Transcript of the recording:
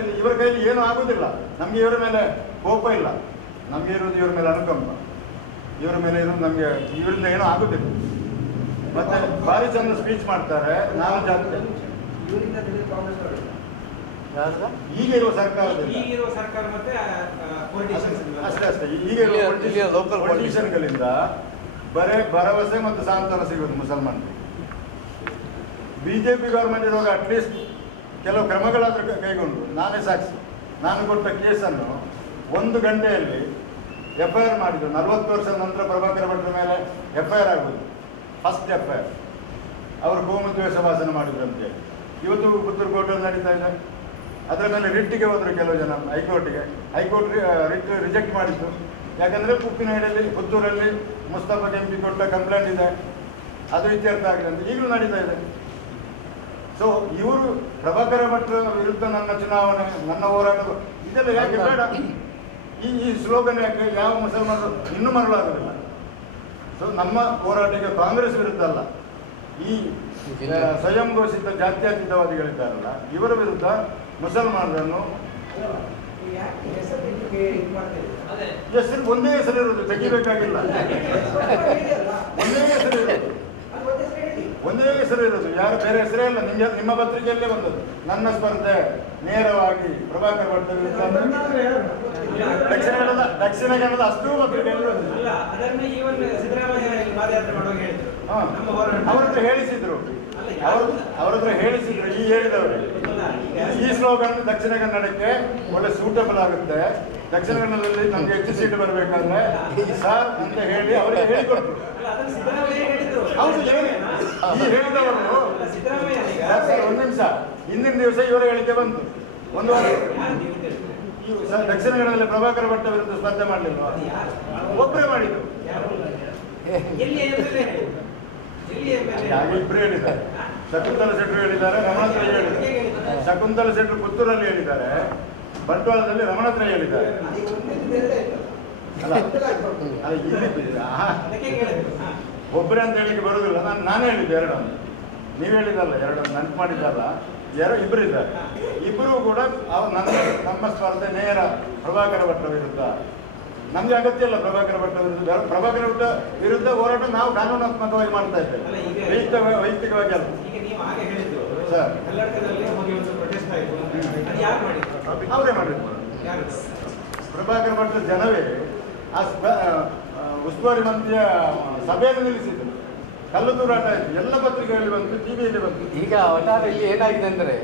ಇಲ್ಲ, ಇವರ ಕೈಲಿ ಏನೂ ಆಗುದಿಲ್ಲ. ನಮ್ಗೆ ಇವರ ಮೇಲೆ ಕೋಪ ಇಲ್ಲ, ನಮ್ಗೆ ಇರುವುದು ಇವರ ಮೇಲೆ ಅನುಕಂಪ, ಇವರ ಮೇಲೆ ಇರೋದು ನಮ್ಗೆ ಇವರಿಂದ ಏನೂ ಆಗುದಿಲ್ಲ. ಮತ್ತೆ ಭಾರಿ ಚಂದ ಸ್ಪೀಚ್ ಮಾಡ್ತಾರೆ. ನಾನು ಜಾತಿ ಈಗ ಇರುವ ಸರ್ಕಾರದಿಂದ ಅಷ್ಟೇ ಈಗ ಪೊಲಿಟಿಷಿಯನ್ಗಳಿಂದ ಬರೇ ಭರವಸೆ ಮತ್ತು ಸಾಂತ್ವನ ಸಿಗೋದು ಮುಸಲ್ಮಾನರಿಗೆ. ಬಿಜೆಪಿ ಗೌರ್ಮೆಂಟ್ ಇರುವಾಗ ಅಟ್ಲೀಸ್ಟ್ ಕೆಲವು ಕ್ರಮಗಳಾದರೂ ಕೈಗೊಂಡು, ನಾನೇ ಸಾಕ್ಷಿ, ನಾನು ಕೊಟ್ಟ ಕೇಸನ್ನು 1 ಗಂಟೆಯಲ್ಲಿ FIR ಮಾಡಿದ್ರು. 40 ವರ್ಷದ ನಂತರ ಪ್ರಭಾಕರ ಭಟ್ರ ಮೇಲೆ FIR ಆಗುವುದು, ಫಸ್ಟ್ FIR. ಅವರು ಕೋಮುದ್ವೇಷ ಭಾಷಣ ಮಾಡಿದ್ರು ಅಂತೇಳಿ. ಇವತ್ತು ಪುತ್ತೂರು ಕೋರ್ಟಲ್ಲಿ ನಡೀತಾ ಇದೆ. ಅದರ ಮೇಲೆ ರಿಟ್ಟಿಗೆ ಹೋದರು ಕೆಲವು ಜನ ಹೈಕೋರ್ಟಿಗೆ. ಹೈಕೋರ್ಟ್ ರಿಟ್ ರಿಜೆಕ್ಟ್ ಮಾಡಿತ್ತು. ಯಾಕಂದರೆ ಉಪ್ಪಿನಹಳ್ಳಿಯಲ್ಲಿ ಪುತ್ತೂರಲ್ಲಿ ಮುಸ್ತಫಾ ಕೆಂಪಿ ಕೊಟ್ಟ ಕಂಪ್ಲೇಂಟ್ ಇದೆ, ಅದು ಇತ್ಯರ್ಥ ಆಗಿದೆ ಅಂತ ಈಗಲೂ ನಡೀತಾ ಇದೆ. ಸೊ ಇವರು ಪ್ರಭಾಕರ ಭಟ್ರ ವಿರುದ್ಧ ನನ್ನ ಚುನಾವಣೆ, ನನ್ನ ಹೋರಾಟ, ಇದೆಲ್ಲ ಯಾಕೆ ಬೇಡ? ಈ ಸ್ಲೋಗನ್ ಯಾಕೆ? ಯಾವ ಮುಸಲ್ಮಾನರು ಇನ್ನೂ ಮರಳಾಗೋದಿಲ್ಲ. ಸೊ ನಮ್ಮ ಹೋರಾಟಕ್ಕೆ ಕಾಂಗ್ರೆಸ್ ವಿರುದ್ಧ ಅಲ್ಲ, ಈ ಸ್ವಯಂ ಘೋಷಿತ ಜಾತ್ಯತೀತವಾದಿಗಳಿದ್ದಾರಲ್ಲ ಇವರ ವಿರುದ್ಧ ಮುಸಲ್ಮಾನರನ್ನು ಹೆಸರು ಒಂದೇ ಹೆಸರು ಇರೋದು, ತೆಗಿಬೇಕಾಗಿಲ್ಲ. ಒಂದೇ ಹೆಸರು ಇರೋದು, ಯಾರು ಬೇರೆ ಹೆಸರೇ ಇಲ್ಲ. ನಿಮ್ಮ ಪತ್ರಿಕೆಯಲ್ಲೇ ಬಂದದ್ದು ನನ್ನ ಸ್ಪರ್ಧೆ ನೇರವಾಗಿ ಪ್ರಭಾಕರ್ ಭಟ್ ವಿರುದ್ಧ. ದಕ್ಷಿಣ ಕನ್ನಡದ ಅಷ್ಟೂ ಪತ್ರಿಕೆಯಲ್ಲಿ ಅವ್ರ ಹತ್ರ ಹೇಳಿಸಿದ್ರು, ಅವ್ರ ಹತ್ರ ಹೇಳಿಸಿದ್ರು. ಈ ಹೇಳಿದವರು ಈ ಸ್ಲೋಗನ್ ದಕ್ಷಿಣ ಕನ್ನಡಕ್ಕೆ ಒಳ್ಳೆ ಸೂಟಬಲ್ ಆಗುತ್ತೆ, ದಕ್ಷಿಣ ಕನ್ನಡದಲ್ಲಿ ನಮ್ಗೆ ಹೆಚ್ಚು ಸೀಟು ಬರಬೇಕಾದ್ರೆ ಸರ್ ಅಂತ ಹೇಳಿ ಅವರಿಗೆ ಹೇಳಿಕೊಟ್ರು. ಹೌದು, ಈ ಹೇಳಿದವರು 1 ನಿಮಿಷ ಹಿಂದಿನ ದಿವಸ ಇವರ ಹೇಳಿಕೆ ಬಂತು. 1 ವಾರ ದಕ್ಷಿಣ ಕನ್ನಡದಲ್ಲಿ ಪ್ರಭಾಕರ ಭಟ್ಟ ವಿರುದ್ಧ ಸ್ಪರ್ಧೆ ಮಾಡಲಿಲ್ವಾ? ಒಬ್ಬರೇ ಮಾಡಿದ್ರು. ಇಬ್ಬರು ಹೇಳಿದ್ದಾರೆ, ಶಕುಂತಲ ಶೆಟ್ಟರು ಹೇಳಿದ್ದಾರೆ, ರಮಣತ್ರ ಹೇಳಿದ್ದಾರೆ. ಶಕುಂತಲ ಶೆಟ್ಟರು ಪುತ್ತೂರಲ್ಲಿ ಹೇಳಿದ್ದಾರೆ, ಬಂಟ್ವಾಳದಲ್ಲಿ ರಮಣತ್ರ ಹೇಳಿದ್ದಾರೆ. ಅಲ್ಲ ಒಬ್ಬರೇ ಅಂತ ಹೇಳಿಕ್ಕೆ ಬರುವುದಿಲ್ಲ. ನಾನೇ ಹೇಳಿದ್ದೆ 2 ಅಂತ, ನೀವು ಹೇಳಿದಲ್ಲ 2 ನೆನಪು ಮಾಡಿದ್ದಲ್ಲ, ಇಬ್ಬರು ಇದ್ದಾರೆ. ಇಬ್ಬರು ಕೂಡ ನಮ್ಮ ಸ್ಪರ್ಧೆ ನೇರ ಪ್ರಭಾಕರ ಭಟ್ರ ವಿರುದ್ಧ. ನಮ್ಗೆ ಅಗತ್ಯ ಇಲ್ಲ ಪ್ರಭಾಕರ ಭಟ್ಟ ವಿರುದ್ಧ. ಪ್ರಭಾಕರ ಭಟ್ಟ ವಿರುದ್ಧ ಹೋರಾಟ ನಾವು ಕಾನೂನಾತ್ಮಕವಾಗಿ ಮಾಡ್ತಾ ಇದ್ದೇವೆ, ವೈಯಕ್ತಿಕವಾಗಿ ಅಲ್ಲ ಸರ್. ಅವರೇ ಮಾಡಿದ್ರು. ಪ್ರಭಾಕರ ಭಟ್ಟ ಜನವೇ ಆ ಉಸ್ತುವಾರಿ ಮಂತ್ರಿಯ ಸಭೆಯನ್ನು ನಿಲ್ಲಿಸಿದ್ರು. ಕಲ್ಲು ತೂರಾಟ ಆಯಿತು, ಎಲ್ಲ ಪತ್ರಿಕೆಯಲ್ಲಿ ಬಂತು, ಟಿವಿಯಲ್ಲಿ ಬಂತು. ಈಗ ಒಟ್ಟಾರೆ ಇಲ್ಲಿ ಏನಾಗಿದೆ ಅಂದರೆ